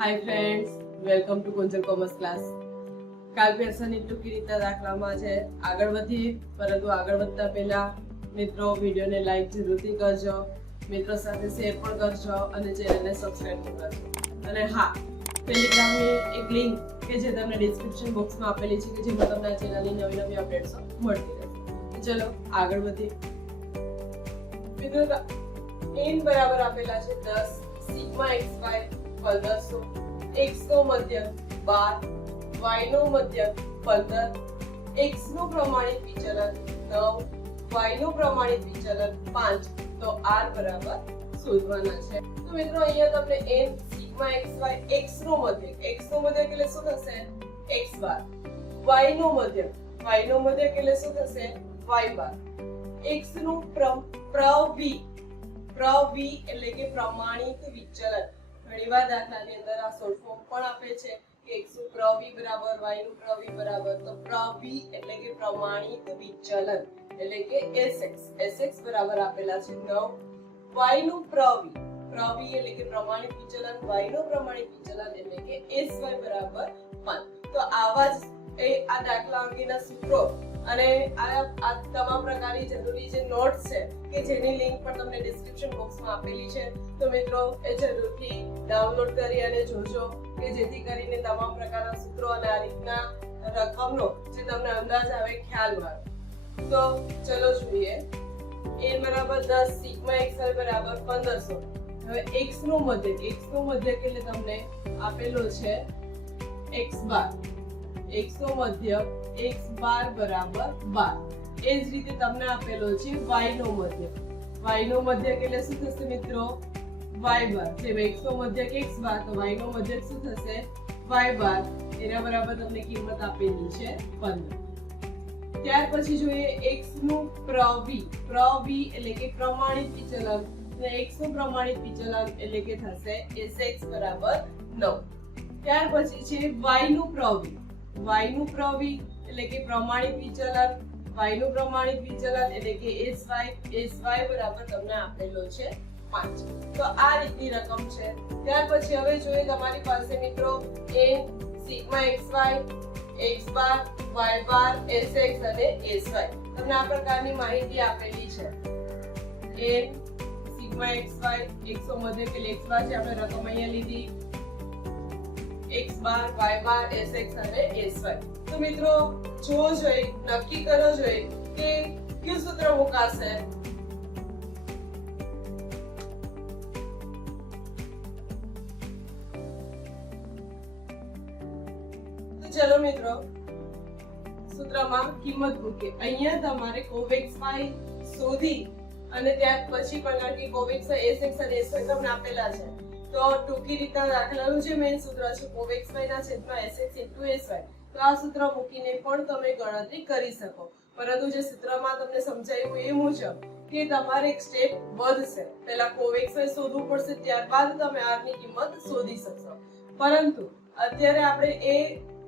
Hi friends, welcome to Kunjal commerce class. કાલ પેર્સનની ટૂંકી રીતના દાખલામાં છે આગળ વધીએ, પરંતુ આગળ વધતા પહેલા મિત્રો વિડીયોને લાઈક જરૂરથી કરજો, મિત્રો સાથે શેર પણ કરજો અને ચેનલને સબસ્ક્રાઇબ પણ કરજો. અને હા, ટેલિગ્રામની એક લિંક કે જે તમને ડિસ્ક્રિપ્શન બોક્સમાં આપેલી છે કે જેમાં તમને આ ચેનલની નવી નવી અપડેટ્સો મળતી રહેશે. ચલો આગળ વધીએ. મિત્રો n બરાબર આપેલા છે 10, સિગ્મા xy 1500, x નો મધ્યક 12, y નો મધ્યક 15, x નું પ્રમાણિત વિચલન 9, y નું પ્રમાણિત વિચલન 5. તો r બરાબર શોધવાના છે. તો મિત્રો અહીંયા તમને n સિગ્મા xy x નો મધ્યક એટલે શું થશે? x બાર. y નો મધ્યક એટલે શું થશે? y બાર. x નું પ્રવિ એટલે કે પ્રમાણિત વિચલન. ઘણીવાર દાખલાની અંદર આ શોર્ટ ફોર્મ પણ આપે છે કે x નું પ્રવિ બરાબર y નું પ્રવિ બરાબર. તો પ્રવિ એટલે કે પ્રમાણિત વિચલન એટલે કે sx બરાબર આપેલા છે 9. y નું પ્રવિ એટલે કે પ્રમાણિત વિચલન, y નું પ્રમાણિત વિચલન એટલે કે sy બરાબર 5. તો આવા જ આ દાખલા અંગેના સૂત્રો અને આ તમામ પ્રકારની જરૂરી જે નોટ્સ છે કે જેની લિંક પણ તમને ડિસ્ક્રિપ્શન બોક્સમાં આપેલી છે. તો મિત્રો એ જરૂરથી ડાઉનલોડ કરી અને જોજો કે જેથી કરીને તમામ પ્રકારના સૂત્રો અને આ રીતના રકમનો જે તમને અંદાજ આવે ખ્યાલ આવે. તો ચલો જોઈએ. n બરાબર 10, સિગ્મા xy બરાબર 1500. હવે x નું મધ્યક એટલે તમને આપેલો છે x બાર. x નો મધ્યક x બાર બરાબર 12. એ જ રીતે તમને આપેલો છે y નો મધ્યક. y નો મધ્યક એટલે શું થશે મિત્રો? y બાર. જેમ x નો મધ્યક x બાર, તો y નો મધ્યક શું થશે? y બાર. એના બરાબર તમને કિંમત આપેલી છે 15. ત્યાર પછી જોઈએ x નું પ્રવિ એટલે કે પ્રમાણિત વિચલન. અને x નું પ્રમાણિત વિચલન એટલે કે થશે sx બરાબર 9. ત્યાર પછી છે y નું પ્રવિ એટલે કે પ્રમાણિત વિચલન. y નું પ્રમાણિત વિચલન એટલે કે sy બરાબર તમને આપેલો છે 5. તો આ રીતની રકમ છે. ત્યાર પછી હવે જોઈએ તમારી પાસે મિત્રો n સિગ્મા xy x બાર y બાર sx અને sy. તમને આ પ્રકારની માહિતી આપેલી છે. n સિગ્મા xy x નો મધ્યક એટલે x બાર છે, આપણે રકમ અહીંયા લીધી. x બાર y બાર sx અને sy. તો મિત્રો જો જોઈએ, નક્કી કરો જોઈએ કે કયું સૂત્ર મુકાશે. તો ચલો મિત્રો સૂત્રમાં કિંમત મૂકીએ. અહીંયા તમારે કોવેક્સ y શોધી અને ત્યાર પછી પણ કે કોવેક્સ sx અને sy તમને આપેલા છે. તો ટૂંકી રીતના દાખલાનું જે મેઇન સૂત્ર છે કોવેક્સ y ના છેદમાં sx * sy. તો આ સૂત્ર મૂકીને પણ તમે ગણતરી કરી શકો. પરંતુ જે સૂત્રમાં તમને સમજાયું એ મુજબ કે તમારે એક સ્ટેપ વધશે. પહેલા કોવેક્સ y શોધવું પડશે, ત્યારબાદ તમે r ની કિંમત શોધી શકશો. પરંતુ અત્યારે આપણે એ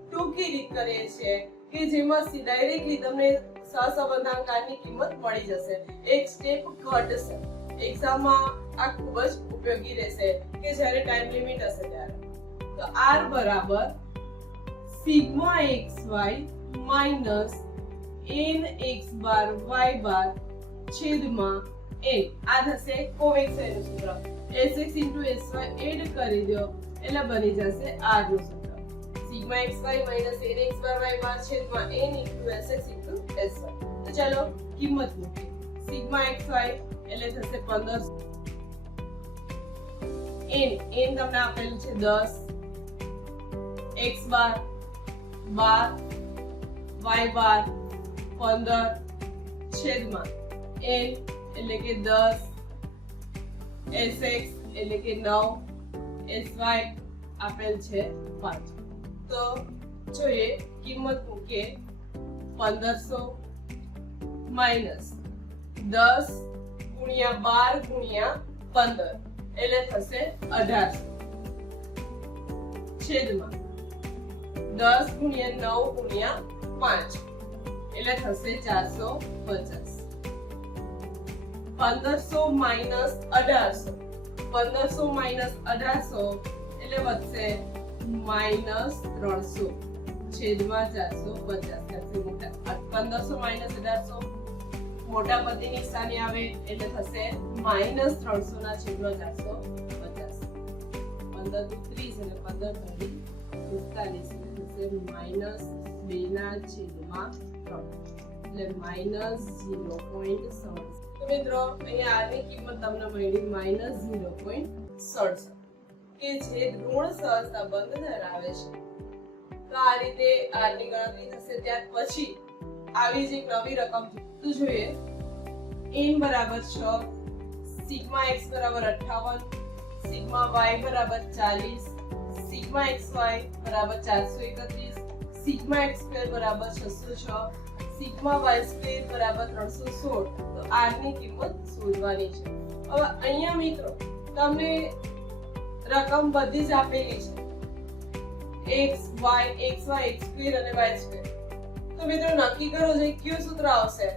ટૂંકી રીત કરીએ છીએ કે જેમાં ડાયરેક્ટલી તમને સહસંબંધાંકની કિંમત મળી જશે. એક સ્ટેપ ઘટશે. એક્ઝામમાં આ ખૂબ જ ઉપયોગી રહેશે કે જ્યારે ટાઈમ લિમિટ હશે ત્યારે. તો r બરાબર sigma xy minus n x બાર y બાર છેદમાં n. આ થશે કોવેક્સ y નું સૂત્ર. sx * sy એડ કરી દો એટલે બની જશે r નું સૂત્ર. Sigma xy minus n x બાર y બાર છેદમાં n * sx * sy. તો ચાલો કિંમત મૂકીએ. સિગ્મા xy એટલે થશે 1500. n તમને આપેલું છે 10, x બાર 12, y બાર 15 છેદમાં n એટલે કે 10, sx એટલે કે 9, sy આપેલ છે 5. તો જોઈએ કિંમત મૂકીએ. 1500 માઈનસ 10 ગુણ્યા 12 ગુણ્યા 15 એટલે થશે 1800 છેદમાં 10 ગુણ્યા 9 ગુણ્યા 5 એટલે થશે 450. 1500 માઈનસ 1800 1500 માઈનસ 1800 એટલે વધશે -300 છેદમાં 450. કરશે મોટા 1500 - 1800 મોટા પદની નિશાની આવે એટલે થશે -300 ના છેદમાં 450. 15 દુ 30 અને 15 ઘડી 45 એટલે થશે -2 ના છેદમાં 3 એટલે -0.67. તો મિત્રો અહીંયા r ની કિંમત તમને મળી -0.67 કે જે ઋણ સહસંબંધ ધરાવે છે. તો આ રીતે r ની ગણતરી થશે. ત્યાર પછી આવી જે નવી રકમ તો જોઈએ n બરાબર 6, સિગ્મા x બરાબર 58, સિગ્મા y બરાબર 40, સિગ્મા xy બરાબર 431, સિગ્મા x સ્ક્વેર બરાબર 606, સિગ્મા y સ્ક્વેર બરાબર 316. તો r ની કિંમત શોધવાની છે. હવે અહીંયા મિત્રો તમને રકમ બધી જ આપેલી છે x y x સ્ક્વેર અને y સ્ક્વેર. તો મિત્રો નક્કી કરો જે કયું સૂત્ર આવશે.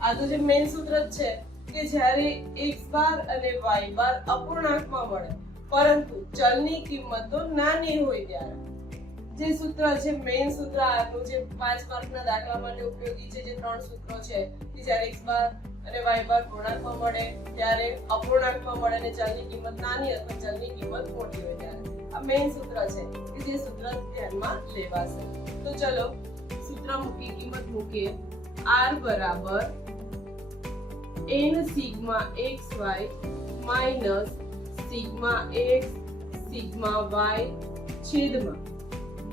આ તો જે મેઇન સૂત્ર જ છે કે જ્યારે x બાર અને y બાર અપૂર્ણાંકમાં મળે પરંતુ ચલની કિંમતો નાની હોય ત્યારે જે સૂત્ર છે મેઇન સૂત્ર આનું જે 5 માર્કના દાખલા માટે ઉપયોગી છે. જે 3 સૂત્રો છે કે જ્યારે x બાર અને y બાર પૂર્ણાંકમાં મળે ત્યારે અપૂર્ણાંકમાં મળે અને ચલની કિંમત નાની અથવા ચલની કિંમત મોટી હોય ત્યારે આ મેઇન સૂત્ર છે કે જે સૂત્ર ધ્યાનમાં લેવાશે. તો ચલો સૂત્ર મૂકી કિંમત મૂકીએ. r બરાબર n sigma xy minus sigma x sigma y છેદમાં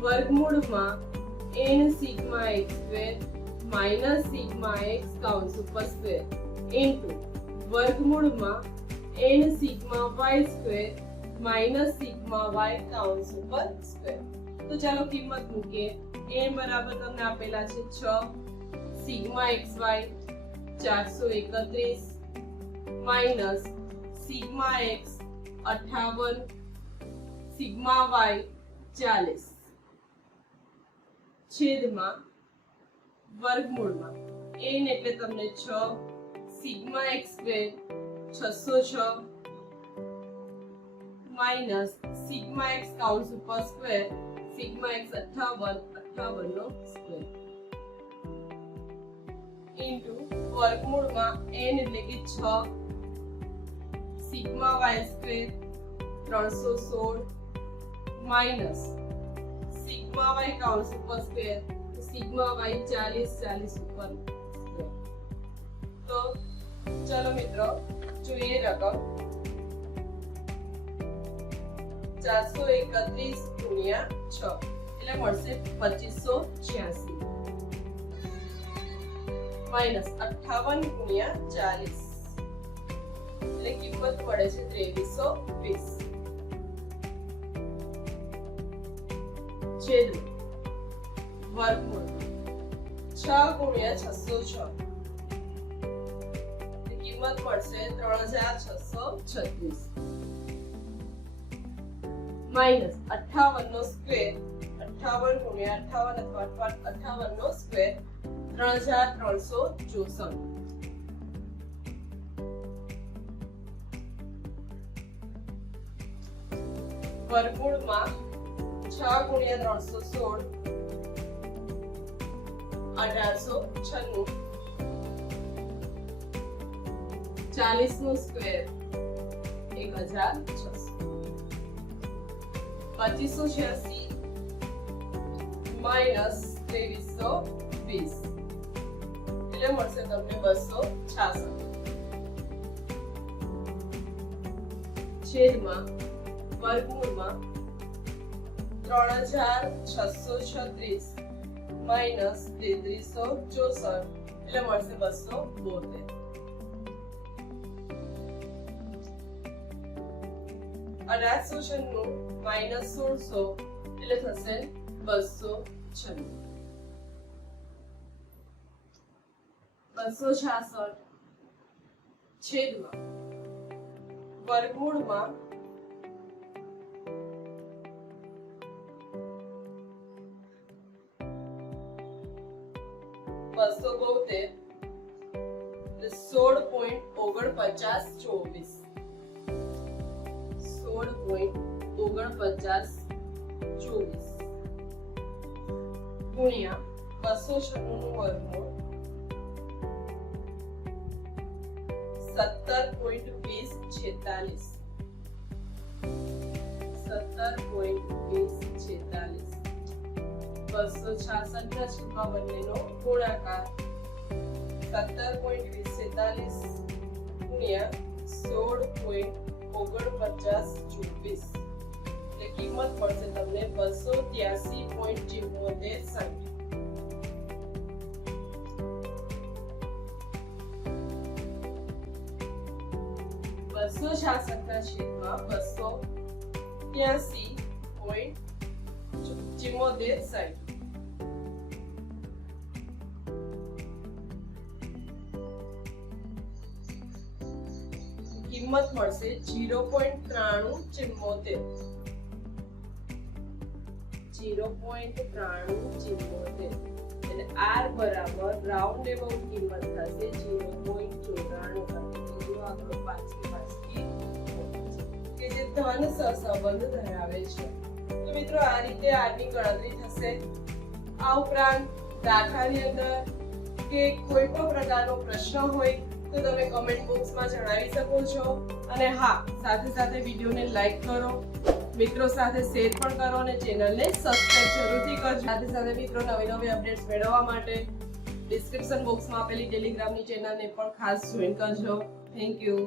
વર્ગમૂળમાં n sigma x square minus sigma x કૌંસ ઉપર સ્ક્વેર ઇન્ટુ વર્ગમૂળમાં n sigma y square minus sigma y કૌંસ ઉપર સ્ક્વેર. તો ચાલો કિંમત મૂકીએ. n બરાબર તમને આપેલા છે 6, sigma xy 431 minus sigma x 58, sigma y 40 છેદમાં વર્ગમૂળમાં n એટલે તમને 6, sigma x square 606 minus sigma x કૌંસ ઉપર સ્ક્વેર સિગ્મા x 58 નો સ્ક્વેર ઇન્ટુ વર્ગમૂળમાં n એટલે કે 6, sigma y square 316 minus sigma y કૌંસ ઉપર સ્ક્વેર સિગ્મા y 40 ઉપર સ્ક્વેર. તો ચલો મિત્રો જોઈએ રકમ 431 ગુણ્યા 6 એટલે મળશે 2586 માઈનસ 58 ગુણ્યા 40 એટલે કિંમત મળે છે 2320 છેદ વર્ગમૂળ 6 ગુણ્યા 606 કિંમત મળશે 3636 માઈનસ 58 નો સ્ક્વેર 58 ગુણ્યા 58 અથવા 58 નો સ્ક્વેર 3364 વર્ગમૂળમાં 6 ગુણ્યા 316 1896 40 નો સ્ક્વેર 1600 2586 માઈનસ 2320 એટલે મળશે તમને 266 છેદમાં વર્ગમૂળમાં 3636 માઈનસ 3364 એટલે મળશે 272 1896 માઈનસ 1600 એટલે થશે 296 266 છેદમાં વર્ગમૂળમાં 272 16.4924 16.4924 49 ગુણ્યા 296 નું વર્ગમૂળ 17.2046 266 ના છેદમાં બંનેનો ગુણાકાર 17.2046 ગુણ્યા 16.4924 એટલે કિંમત મળશે તમને 283.74 266 ના છેદમાં 283.74 કિંમત મળશે 0.9374 એટલે r બરાબર રાઉન્ડ એબાઉટ કિંમત થશે 0.94 જો આંકડો પાછળથી કે જે ધન સહસંબંધ ધરાવે છે. તો મિત્રો આ રીતે r ની ગણતરી થશે. આ ઉપરાંત દાખલાની અંદર કે કોઈ પણ પ્રકારનો પ્રશ્ન હોય તો તમે કમેન્ટ બોક્સમાં જણાવી શકો છો. અને હા, સાથે સાથે વિડિયોને લાઈક કરો, મિત્રો સાથે શેર પણ કરો અને ચેનલને સબસ્ક્રાઇબ જરૂરથી કરજો. સાથે સાથે મિત્રો નવી અપડેટ્સ મેળવવા માટે ડિસ્ક્રિપ્શન બોક્સમાં આપેલી ટેલિગ્રામની ચેનલને પણ ખાસ જોઈન કરજો. Thank you.